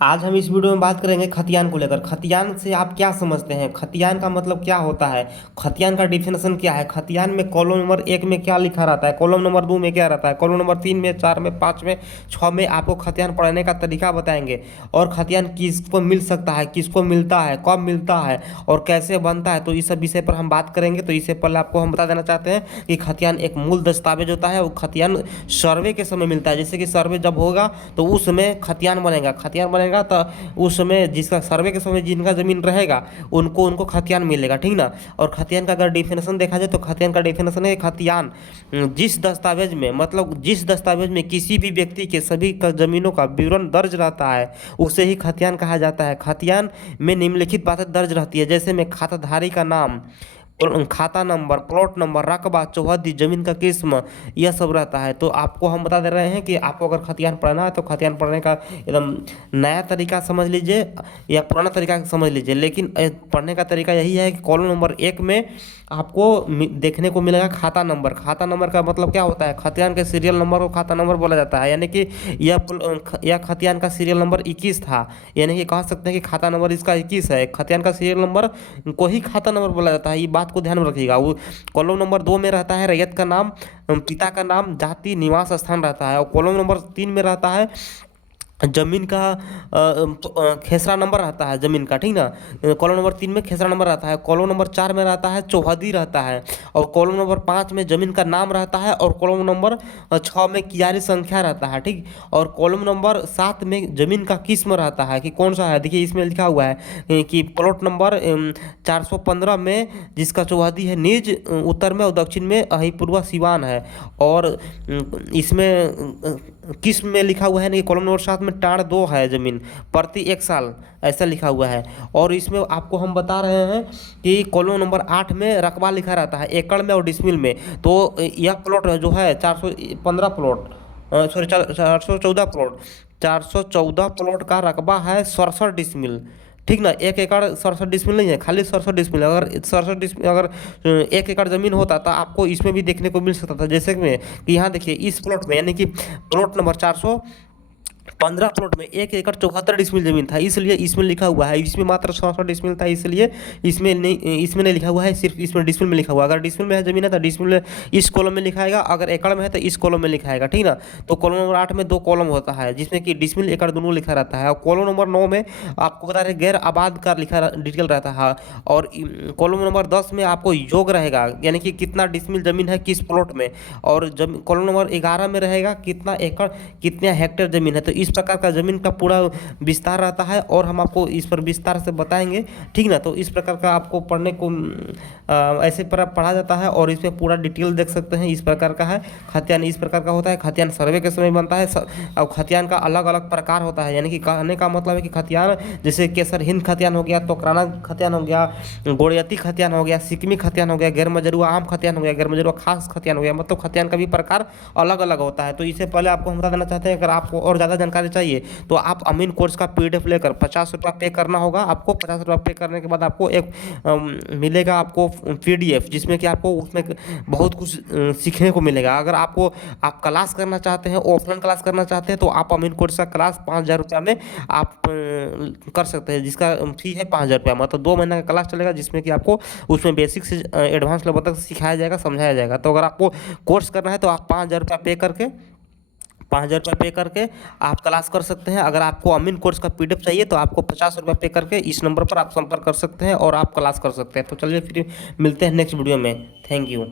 आज हम इस वीडियो में बात करेंगे खतियान को लेकर। खतियान से आप क्या समझते हैं, खतियान का मतलब क्या होता है, खतियान का डिफिनेशन क्या है, खतियान में कॉलम नंबर 1 में क्या लिखा रहता है, कॉलम नंबर 2 में क्या रहता है, कॉलम नंबर 3 में, 4 में, 5 में, 6 में आपको खतियान पढ़ने का तरीका बताएंगे। और खतियान किसको मिल सकता है, किसको मिलता है, कब मिलता है और कैसे बनता है, तो इस सब विषय पर हम बात करेंगे। तो इससे पहले आपको हम बता देना चाहते हैं कि खतियान एक मूल दस्तावेज होता है। वो खतियान सर्वे के समय मिलता है। जैसे कि सर्वे जब होगा तो उस समय खतियान बनेगा, खतियान बनेगा तो उस समय जिसका सर्वे के समय जिनका ज़मीन रहेगा उनको उनको खतियान मिलेगा, ठीक ना। और खतियान का अगर डिफिनेशन देखा जाए तो खतियान का डिफिनेशन है खतियान जिस दस्तावेज में, मतलब जिस दस्तावेज में किसी भी व्यक्ति के सभी ज़मीनों का विवरण दर्ज रहता है उसे ही खतियान कहा जाता है। खतियान में निम्नलिखित बातें दर्ज रहती है, जैसे में खाताधारी का नाम, खाता नंबर, प्लॉट नंबर, रकबा, चौहद्दी, जमीन का किस्म, यह सब रहता है। तो आपको हम बता दे रहे हैं कि आपको अगर खतियान पढ़ना है तो खतियान पढ़ने का एकदम नया तरीका समझ लीजिए या पुराना तरीका समझ लीजिए, लेकिन पढ़ने का तरीका यही है कि कॉलम नंबर 1 में आपको देखने को मिलेगा खाता नंबर। खाता नंबर का मतलब क्या होता है, खतियान के सीरियल नंबर को खाता नंबर बोला जाता है। यानी कि यह खतियान का सीरियल नंबर 21 था, यानी कि कह सकते हैं कि खाता नंबर इसका 21 है। खतियान का सीरियल नंबर को ही खाता नंबर बोला जाता है, ये बात को ध्यान में रखिएगा। वो कॉलम नंबर 2 में रहता है रैयत का नाम, पिता का नाम, जाति, निवास स्थान रहता है। और कॉलम नंबर 3 में रहता है जमीन का खेसरा नंबर रहता है जमीन का, ठीक ना। कॉलम नंबर 3 में खेसरा नंबर रहता है। कॉलम नंबर 4 में रहता है चौहदी रहता है। और कॉलम नंबर 5 में जमीन का नाम रहता है। और कॉलम नंबर 6 में कियारी संख्या रहता है, ठीक। और कॉलम नंबर 7 में जमीन का किस्म रहता है कि कौन सा है। देखिए इसमें लिखा हुआ है कि प्लॉट नंबर 415 में जिसका चौहदी है निज, उत्तर में और दक्षिण में अहिपूर्वा सिवान है। और इसमें किस्म में लिखा हुआ है ना कि कॉलम नंबर 7 में टाड़ 2 है जमीन प्रति 1 साल, ऐसा लिखा हुआ है। और इसमें आपको हम बता रहे हैं कि कॉलम नंबर 8 में रकबा लिखा रहता है एकड़ में और डिसमिल में। तो यह प्लॉट जो है 415 प्लॉट, सॉरी 414 प्लॉट, 414 प्लॉट का रकबा है 67 डिसमिल, ठीक ना। 1 एकड़ 67 डिसमिल नहीं है, खाली 67 डिसमिल। अगर 67 डिसमिल, अगर 1 एकड़ ज़मीन होता तो आपको इसमें भी देखने को मिल सकता था। जैसे कि यहाँ देखिए इस प्लॉट में, यानी कि प्लॉट नंबर 415 प्लॉट में 1 एकड़ 74 डिसमिल जमीन था, इसलिए इसमें लिखा हुआ है। इसमें मात्र 67 डिसमिल था, इसलिए इसमें नहीं लिखा हुआ है, सिर्फ इसमें डिसमिल में लिखा हुआ है। अगर डिसमिल में है जमीन है तो डिसमिल इस कॉलम में लिखाएगा, अगर एकड़ में है तो इस कॉलम में लिखाएगा, ठीक ना। तो कॉलम नंबर 8 में 2 कॉलम होता है जिसमें कि डिसमिल एकड़ दोनों लिखा रहता है। और कॉलम नंबर 9 में आपको बता रहे गैर आबाद का लिखा डिटेल रहता है। और कॉलम नंबर 10 में आपको योग रहेगा, यानी कि कितना डिसमिल जमीन है किस प्लॉट में। और कॉलम नंबर 11 में रहेगा कितना एकड़ कितना हेक्टेयर जमीन है। तो इस प्रकार का जमीन का पूरा विस्तार रहता है और हम आपको इस पर विस्तार से बताएंगे, ठीक ना। तो इस प्रकार का आपको पढ़ने को ऐसे पर पढ़ा जाता है और इसमें पूरा डिटेल देख सकते हैं। इस प्रकार का है खतियान, इस प्रकार का होता है। खतियान सर्वे के समय बनता है। और खतियान का अलग अलग प्रकार होता है, यानी कि कहने का मतलब है कि खतियान जैसे केसर हिंद खतियान हो गया, तोकराना खतियान हो गया, गोड़ियती खतियान हो गया, सिक्किमी खतियान हो गया, गैर मजरूआ आम खतियान हो गया, गैर मजरूआ खास खतियान हो गया। मतलब खतियान का भी प्रकार अलग अलग होता है। तो इससे पहले आपको हम बता देना चाहते हैं, अगर आपको और ज़्यादा जानकारी चाहिए तो आप अमीन कोर्स का PDF लेकर 50 रुपया पे करना होगा आपको। 50 रुपया पे करने के बाद आपको एक मिलेगा आपको PDF, जिसमें कि आपको उसमें बहुत कुछ सीखने को मिलेगा। अगर आप क्लास करना चाहते हैं, ऑफलाइन क्लास करना चाहते हैं, तो आप अमीन कोर्स का क्लास 5000 रुपया में आप कर सकते हैं, जिसका फी है 5000 रुपया। मतलब 2 महीना का क्लास चलेगा जिसमें कि आपको उसमें बेसिक से एडवांस लेवल तक सिखाया जाएगा, समझाया जाएगा। तो अगर आपको कोर्स करना है तो आप 5000 रुपया पे करके 5000 रुपया पे करके आप क्लास कर सकते हैं। अगर आपको अमीन कोर्स का PDF चाहिए तो आपको 50 रुपया पे करके इस नंबर पर आप संपर्क कर सकते हैं और आप क्लास कर सकते हैं। तो चलिए फिर मिलते हैं नेक्स्ट वीडियो में। Thank you.